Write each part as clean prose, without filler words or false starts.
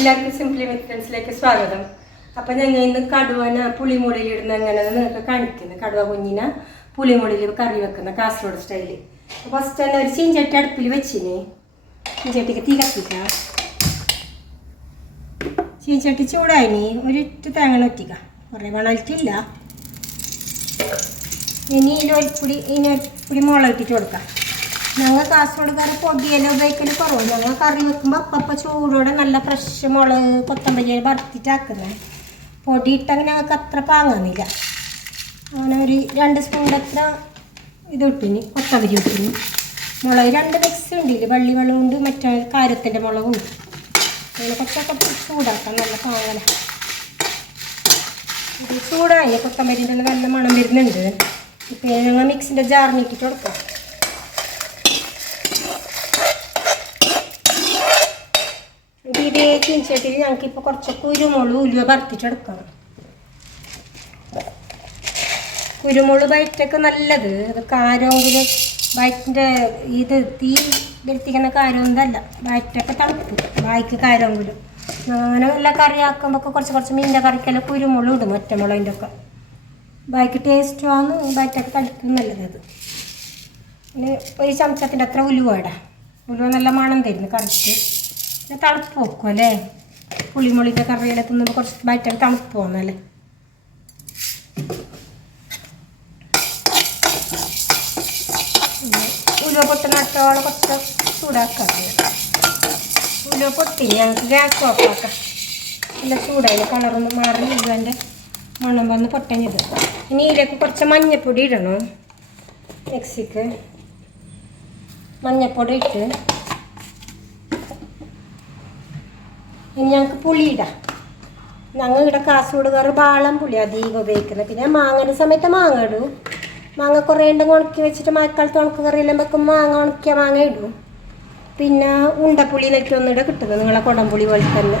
എല്ലാവർക്കും സിംപ്ലി മെത്തേഡ്സിലേക്ക് സ്വാഗതം. അപ്പം ഞങ്ങൾ ഇന്ന് കടുവന പുളിമുളിയിലിടുന്ന എങ്ങനെയാണ് നിങ്ങൾക്ക് കാണിക്കുന്നത്. കടുവ കുഞ്ഞിനെ പുളിമുളിയിൽ കറി വെക്കുന്ന കാസർഗോഡ് സ്റ്റൈല്. ഫസ്റ്റ് തന്നെ ഒരു ചീഞ്ചട്ടി അടുപ്പിൽ വെച്ചിന്. ചീഞ്ചട്ടിക്ക് തീ കത്തിക്കാം. ചീഞ്ചട്ടി ചൂടായിനി ഒരിട്ട് തേങ്ങ ഒറ്റിക്കാം. കുറേ വണലിട്ടില്ല. ഇനി ഇതിനൊരുപ്പൊടി മുളക് ഇട്ടിട്ട് കൊടുക്കാം. ഞങ്ങൾ കാസർഗോഡുകാർ പൊടിയെല്ലാം ഉപയോഗിക്കൽ കുറവ്. ഞങ്ങൾ കറി വെക്കുമ്പോൾ അപ്പം ചൂടോടെ നല്ല ഫ്രഷ് മുളക് കൊത്തമ്പരി വറുത്തിട്ടാക്കുന്നത്. പൊടി ഇട്ടങ്ങനെ ഞങ്ങൾക്ക് അത്ര പാങ്ങുന്നില്ല. അങ്ങനെ ഒരു 2 സ്പൂൺ അത്ര ഇത് ഇട്ടിന്, കൊത്തമ്പരി ഇട്ടിന്. മുളക് 2 മിക്സ് ഉണ്ട്. വള്ളി വെള്ളമുണ്ട്, മറ്റേ കാരത്തിൻ്റെ മുളകുണ്ട്. അങ്ങനെ കുറച്ചൊക്കെ ചൂടാക്കാം. നല്ല പാങ്ങല ഇത് ചൂടായി. കൊത്തമ്പരിൻ്റെ നല്ല മണം വരുന്നുണ്ട്. ഇപ്പം ഞങ്ങൾ മിക്സിൻ്റെ ജാറിനിട്ടിട്ട് കൊടുക്കാം. ഇതേ ചീഞ്ചട്ടിയിൽ ഞങ്ങൾക്കിപ്പോൾ കുറച്ച് കുരുമുളക് ഉലുവ വറുത്തിട്ടെടുക്കണം. കുരുമുളക് വയറ്റൊക്കെ നല്ലത്. അത് കാരമെങ്കിലും വയറ്റിൻ്റെ ഇത് തീ വരുത്തിക്കുന്ന കാരമൊന്നല്ല, വയറ്റൊക്കെ തണുപ്പ് വായിക്ക് കാരമെങ്കിലും. അങ്ങനെ എല്ലാ കറിയാക്കുമ്പോൾ കുറച്ച് മീനിൻ്റെ കറിക്കെല്ലാം കുരുമുളക് ഇടും. ഒറ്റമുളകിൻ്റെ ഒക്കെ വായിക്ക് ടേസ്റ്റുമാണ്. വയറ്റൊക്കെ തണുക്കും നല്ലത്. അത് പിന്നെ ഒരു ചമച്ചത്തിൻ്റെ അത്ര ഉലുവ ഇടാം. ഉലുവ നല്ല മണം തരുന്നു കറിക്ക്. തണുപ്പ് വെക്കും അല്ലേ. പുളിമുളിൻ്റെ കറിയുടെ തിന്നുമ്പോൾ കുറച്ച് വയറ്റൊക്കെ തണുപ്പ് പോകുന്നല്ലേ. ഉലുവ പൊട്ടുന്ന നട്ടോളം കുറച്ച് ചൂടാക്കാം. ഉലുവ പൊട്ടി ഞങ്ങൾക്ക് ഗ്യാസ് ഓഫാക്കാം. നല്ല ചൂടായി കളറൊന്ന് മാറി ഉലുവൻ്റെ മണം വന്ന് പൊട്ടഞ്ഞത്. ഇനി ഇതിലേക്ക് കുറച്ച് മഞ്ഞൾപ്പൊടി ഇടണം. മിക്സിക്ക് മഞ്ഞൾപ്പൊടി ഇട്ട് ഇനി ഞങ്ങൾക്ക് പുളി ഇടാം. ഞങ്ങൾ ഇവിടെ കാസർഗോഡുകാർ ബാളം പുളി അധികം ഉപയോഗിക്കുന്നത്. പിന്നെ മാങ്ങയുടെ സമയത്ത് മാങ്ങ ഇടും. മാങ്ങ കുറേ ഉണ്ടെങ്കിൽ ഉണക്കി വെച്ചിട്ട് മഴക്കാലത്ത് ഉണക്ക കറിയെല്ലാം വെക്കുമ്പോൾ മാങ്ങ ഉണക്കിയ മാങ്ങ ഇടും. പിന്നെ ഉണ്ടപ്പുളി എന്നിട്ട് ഒന്നിടെ കിട്ടുന്നത് നിങ്ങളെ കുടംപുളി പോലെ തന്നെ.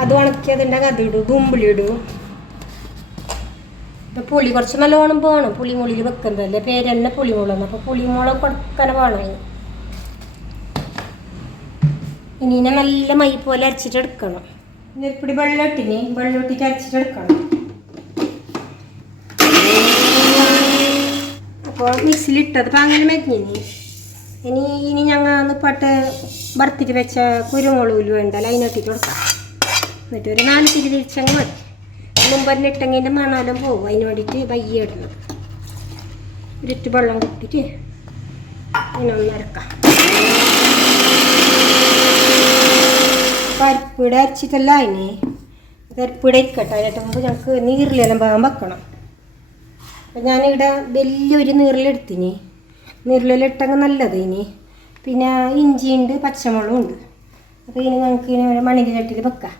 അത് ഉണക്കിയതുണ്ടെങ്കിൽ അതിടും. കുമ്പുളി ഇടും. ഇപ്പം പുളി കുറച്ച് നല്ലോണം പോകണം. പുളിമുളിയിൽ വെക്കുന്നതല്ലേ, പേര് തന്നെ പുളിമുളക്. അപ്പോൾ പുളിമുളക് കൊടുക്കാൻ വേണം. ഇനി നല്ല മൈ പോലെ അരച്ചിട്ടെടുക്കണം. ഇപ്പൊടി വെള്ളമിട്ടിട്ട് അരച്ചിട്ടെടുക്കണം. അപ്പോൾ മിക്സിയിലിട്ടത് അപ്പം അങ്ങനെ മരിഞ്ഞിനി. ഇനി ഞങ്ങൾ പട്ട് വറുത്തിട്ട് വെച്ച കുരുമുളക് ഉലുവണ്ടല്ലോ അതിനിട്ടിട്ട് കൊടുക്കാം. എന്നിട്ട് ഒരു 4 തിരി തിരിച്ചങ്ങ് മതി. മുമ്പന്നെ ഇട്ടെങ്കിൻ്റെ മണാലും പോകും. അതിന് വേണ്ടിയിട്ട് വയ്യ ഇടുന്നത്. ഒരിട്ട് വെള്ളം കുത്തിയിട്ട് അതിനൊന്ന് അരക്കാം. പരിപ്പിടെ അരച്ചിട്ടല്ല അതിന് പരിപ്പിടെ ഇരിക്കട്ടെ. അതിനായിട്ട് മുമ്പ് ഞങ്ങൾക്ക് നീറിലെല്ലാം പാകാൻ വെക്കണം. അപ്പം ഞാനിവിടെ വലിയൊരു നീറിലെടുത്തിന്. നീറിലെല്ലാം നല്ലത്. ഇനി പിന്നെ ഇഞ്ചിയുണ്ട്, പച്ചമുളകും ഉണ്ട്. അപ്പോൾ ഇനി ഞങ്ങൾക്ക് ഇനി മണിൻ്റെ ചട്ടിയിൽ വെക്കാം.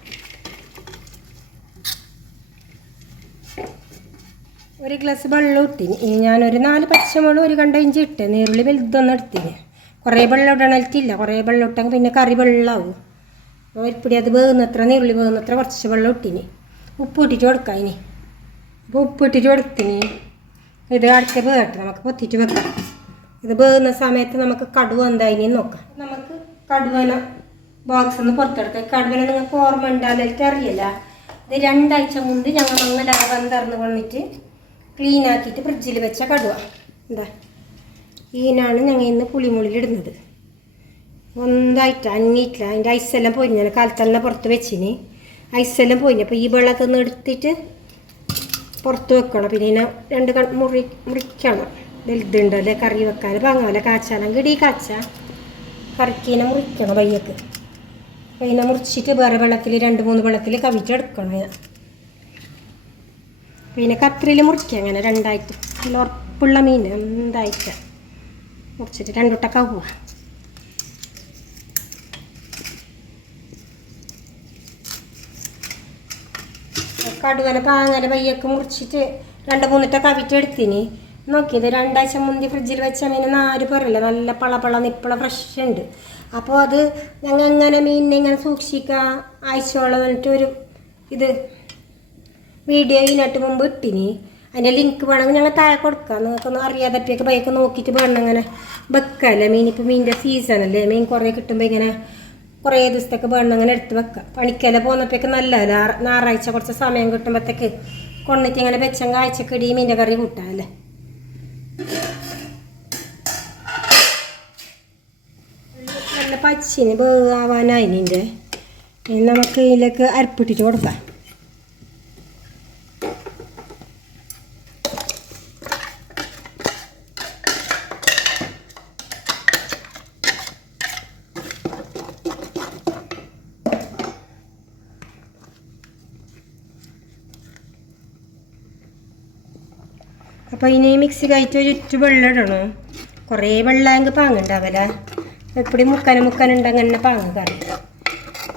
ഒരു ഗ്ലാസ് വെള്ളം ഇട്ടിന്. ഇനി ഞാനൊരു 4 പച്ചമുളക് 1 കണ്ട ഇഞ്ചി ഇട്ട് നീറുള്ളി വലുതൊന്നും എടുത്തിന്. കുറേ വെള്ളം ഇടണില്ല. കുറേ വെള്ളം ഇട്ടെങ്കിൽ പിന്നെ കറി വെള്ളമാവും. പരിപ്പിടി അത് വേകുന്നത്ര നീറുള്ളി വേകുന്നത്ര കുറച്ച് വെള്ളം ഇട്ടിന്. ഉപ്പ് ഇട്ടിട്ട് കൊടുക്കാം. ഇനി അപ്പോൾ ഉപ്പ് ഇട്ടിട്ട് കൊടുത്തിന്. ഇത് അടുത്ത വേകട്ടെ, നമുക്ക് പൊത്തിയിട്ട് വെക്കാം. ഇത് വേകുന്ന സമയത്ത് നമുക്ക് കടുവ എന്തായാലും നോക്കാം. നമുക്ക് കടുവന ബോക്സ് ഒന്ന് പുറത്തെടുക്കാം. കടുവന നിങ്ങൾക്ക് ഓർമ്മ ഉണ്ടാകാനായിട്ട് അറിയില്ല. ഇത് 2 ആഴ്ച മുമ്പ് ഞങ്ങൾ അങ്ങനെ വന്നിറന്ന് വന്നിട്ട് ക്ലീൻ ആക്കിയിട്ട് ഫ്രിഡ്ജിൽ വെച്ച കടുവ. എന്താ ഈനാണ് ഞങ്ങൾ ഇന്ന് പുളിമുളിയിലിടുന്നത്. ഒന്നായിട്ട് അഞ്ഞിട്ടില്ല. അതിൻ്റെ ഐസെല്ലാം പോയി. ഞാൻ കാലത്തെല്ലാം പുറത്ത് വെച്ചിന്. ഐസെല്ലാം പോയി. അപ്പോൾ ഈ വെള്ളത്തിൽ നിന്ന് എടുത്തിട്ട് പുറത്ത് വെക്കണം. പിന്നെ ഇതിനെ 2 മുറിക്കണം. വലുതുണ്ടല്ലേ കറി വെക്കാൻ പാങ്ങാല കാച്ചാലും കിടി കാച്ച കറിക്കിനെ മുറിക്കണം പയ്യക്ക്. അപ്പോൾ ഇതിനെ മുറിച്ചിട്ട് വേറെ വെള്ളത്തിൽ 2-3 വെള്ളത്തിൽ കവിച്ചെടുക്കണം. ഞാൻ പിന്നെ കത്രിയിൽ മുറിക്കുക. അങ്ങനെ 2 ആയിട്ട് നല്ല ഉറപ്പുള്ള മീൻ എന്തായിട്ട് മുറിച്ചിട്ട് 2 വട്ടം കവുക. കടുവന പാങ്ങനെ പയ്യൊക്കെ മുറിച്ചിട്ട് 2-3 വട്ടം കവിറ്റെടുത്തിന്. നോക്കിയത് 2 ആഴ്ച മുന്തി ഫ്രിഡ്ജിൽ വെച്ച മീൻ 4 പേരല്ല നല്ല പള നിപ്പള ഫ്രഷ് ഉണ്ട്. അപ്പോൾ അത് ഞങ്ങൾ എങ്ങനെ മീനിനെ ഇങ്ങനെ സൂക്ഷിക്കുക ആഴ്ചയോളം എന്നിട്ടൊരു ഇത് വീഡിയോ ഇതിനായിട്ട് മുമ്പ് ഇട്ടിനി. അതിൻ്റെ ലിങ്ക് വേണമെങ്കിൽ ഞങ്ങൾ താഴെ കൊടുക്കാം. നിങ്ങൾക്കൊന്നും അറിയാതെയൊക്കെ പയ്യൊക്കെ നോക്കിയിട്ട് വേണം അങ്ങനെ വെക്കല്ലേ. മീൻ ഇപ്പോൾ മീനിൻ്റെ സീസണല്ലേ. മീൻ കുറേ കിട്ടുമ്പോൾ ഇങ്ങനെ കുറേ ദിവസത്തേക്ക് വേണം അങ്ങനെ എടുത്ത് വെക്കാം. പണിക്കെല്ലാം പോകുന്നപ്പോഴേക്ക് നല്ലതല്ല. ഞായറാഴ്ച കുറച്ച് സമയം കിട്ടുമ്പോഴത്തേക്ക് കൊണ്ടിട്ട് ഇങ്ങനെ വെച്ചങ്ങ് ആഴ്ചക്കിടി മീൻ്റെ കറി കൂട്ടാമല്ലേ. നല്ല പച്ചിന് വേവാനായിൻ്റെ നമുക്ക് ഇതിലേക്ക് അരപ്പിട്ടിട്ട് കൊടുക്കാം. അപ്പോൾ ഇനി മിക്സി കഴിച്ച് ഒരു ചുറ്റു വെള്ളം ഇടണം. കുറേ വെള്ളമെങ്കിൽ പാങ്ങുണ്ടാവില്ല. എപ്പടി മുക്കാനുണ്ടെങ്കിൽ തന്നെ പാങ്ങ് കറി.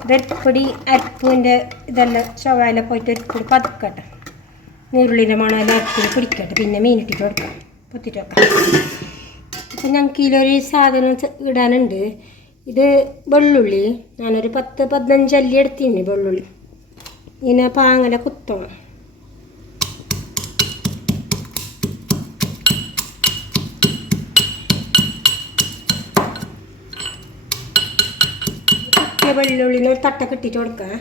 ഇതെപ്പടി അരപ്പിൻ്റെ ഇതെല്ലാം ചൊവ്വാല പോയിട്ട് എപ്പടി പതുക്കട്ടെ. നീരുള്ളിൻ്റെ മണമെല്ലാം അരപ്പിൽ പിടിക്കട്ടെ. പിന്നെ മീനിട്ടിട്ട് കൊടുക്കാം, പൊത്തിട്ട് വെക്കാം. അപ്പം ഞങ്ങൾക്ക് ഇതിലൊരു സാധനം ഇടാനുണ്ട്. ഇത് വെള്ളുള്ളി ഞാനൊരു 10-15 അല്ലി എടുത്തിട്ടുണ്ട്. വെള്ളുള്ളി ഇങ്ങനെ പാങ്ങല കുത്തണം. വെള്ളുള്ളിന് ഒരു തട്ടൊക്കെ ഇട്ടിട്ട് കൊടുക്കാം.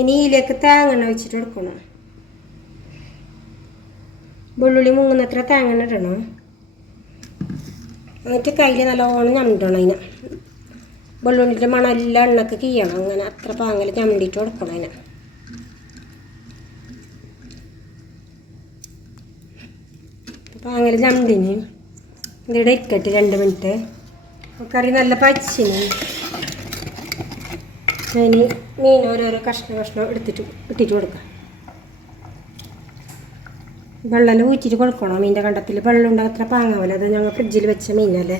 ഇനി ഇതിലേക്ക് തേങ്ങ ഒഴിച്ചിട്ട് കൊടുക്കണം. വെള്ളുള്ളി മുങ്ങുന്നത്ര തേങ്ങ ഇടണം. എന്നിട്ട് കയ്യിൽ നല്ലോണം ഞമിടണം. അതിനെ വെള്ളുള്ളിൻ്റെ മണം എല്ലാം എണ്ണക്ക് കീയണം. അങ്ങനെ അത്ര പാങ്ങൽ ഞമിണ്ടിട്ട് കൊടുക്കണം. അതിനെ പാങ്ങൽ ഞമിണ്ടിന് ഇതിവിടെ ഇരിക്കട്ടെ 2 മിനിറ്റ്. കറി നല്ല പച്ചിന് ഇനി മീൻ ഓരോരോ കഷ്ണം ഇട്ടിട്ട് കൊടുക്കാം. വെള്ളം ഊറ്റിട്ട് കൊടുക്കണം. മീൻ്റെ കണ്ടത്തിൽ വെള്ളം ഉണ്ടാകും. അത്ര പാങ്ങാവില്ല. അത് ഞങ്ങൾ ഫ്രിഡ്ജിൽ വെച്ച മീനല്ലേ.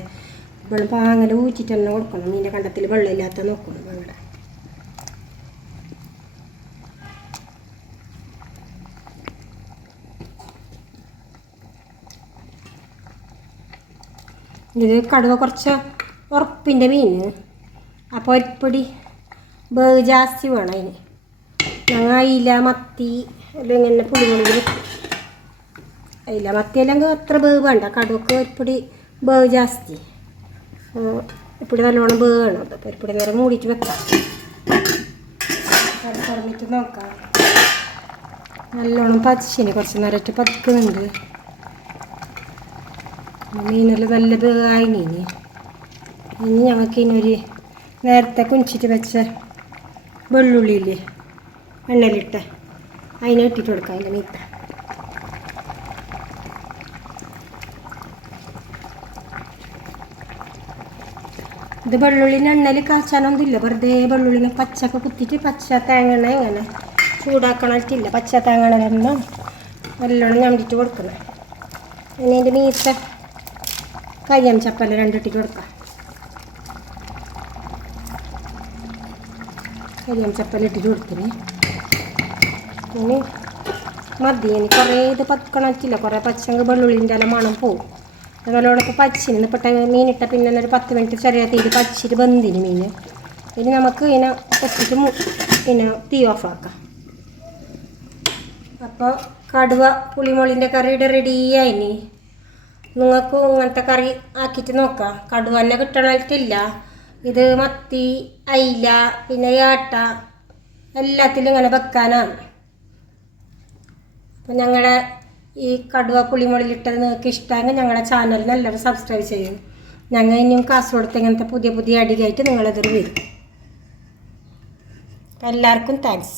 വെള്ളം പാങ്ങൽ ഊറ്റിട്ട് തന്നെ കൊടുക്കണം. മീൻ്റെ കണ്ടത്തിൽ വെള്ളമില്ലാത്ത നോക്കണം. വെള്ളം ഇത് കടുവ കുറച്ച് ഉറപ്പിൻ്റെ മീൻ. അപ്പോൾ ഒരിപ്പൊടി വേവ് ജാസ്തി വേണം അതിന്. ഞങ്ങൾ അയില മത്തി എല്ലാം ഇങ്ങനെ പുളിമുളകിൽ വെക്കും. അയില മത്തി അല്ലെങ്കിൽ അത്ര വേവ് വേണ്ട. കടുവക്ക് ഒരിപ്പൊടി വേവ് ജാസ്തി. ഇപ്പൊടി നല്ലോണം വേവ് വേണം. അപ്പോൾ ഒരിപ്പൊടി നേരം മൂടിയിട്ട് വെക്കാം. തുറന്നിട്ട് നോക്കാം. നല്ലോണം പച്ചിന് കുറച്ച് നേരമായിട്ട് പതുക്കുന്നുണ്ട്. മീനെല്ലാം നല്ല വേവായി. ഇനി ഞങ്ങൾക്ക് ഇനൊരു നേരത്തെ കുഞ്ചിട്ട് വെച്ച വെള്ളുള്ളിയില്ലേ എണ്ണയിലിട്ട് അതിനെ ഇട്ടിട്ട് കൊടുക്കാം. അതിൻ്റെ മീത്ത ഇത് വെള്ളുള്ളിന് എണ്ണയിൽ കാച്ചാനൊന്നുമില്ല. വെറുതെ വെള്ളുള്ളിനെ പച്ചൊക്കെ കുത്തിയിട്ട് പച്ച തേങ്ങ ഇങ്ങനെ ചൂടാക്കണിട്ടില്ല. പച്ച തേങ്ങ നല്ലോണം ഞമ്മിട്ട് കൊടുക്കണം. ഇനി അതിൻ്റെ മീത്ത കരിയാം ചപ്പല 2 ഇട്ടിട്ട് കൊടുക്കാം. കരിയാം ചപ്പല ഇട്ടിട്ട് കൊടുത്തിന്. ഇനി മതി. ഇനി കുറേ ഇത് പതുക്കണറ്റില്ല. കുറേ പച്ചങ്ങ് വെള്ളുള്ളിൻ്റെ എല്ലാം മണം പോവും. അതുപോലെ ഇപ്പോൾ പച്ചിന് ഇപ്പം മീനിട്ട പിന്നെ ഒരു 10 മിനിറ്റ് ചെറിയ തീര് പച്ചിട്ട് ബന്ധിന് മീൻ. ഇനി നമുക്ക് ഇതിനെ വെച്ചിട്ട് പിന്നെ തീ ഓഫാക്കാം. അപ്പോൾ കടുവ പുളിമുളിൻ്റെ കറിയുടെ റെഡിയായിനി. നിങ്ങൾക്കും ഇങ്ങനത്തെ കറി ആക്കിയിട്ട് നോക്കാം. കടുവ തന്നെ കിട്ടണില്ല. ഇത് മത്തി, അയില, പിന്നെ ഏട്ട എല്ലാത്തിലും ഇങ്ങനെ വെക്കാനാണ്. അപ്പം ഞങ്ങളുടെ ഈ കടുവ പുളിമുളകിലിട്ടത് നിങ്ങൾക്ക് ഇഷ്ടമെങ്കിൽ ഞങ്ങളുടെ ചാനലിന് എല്ലാവരും സബ്സ്ക്രൈബ് ചെയ്യും. ഞങ്ങൾ ഇനിയും കാസർഗോഡത്തെ ഇങ്ങനത്തെ പുതിയ അടികായിട്ട് നിങ്ങളതൊരു വരും. അപ്പം എല്ലാവർക്കും താങ്ക്സ്.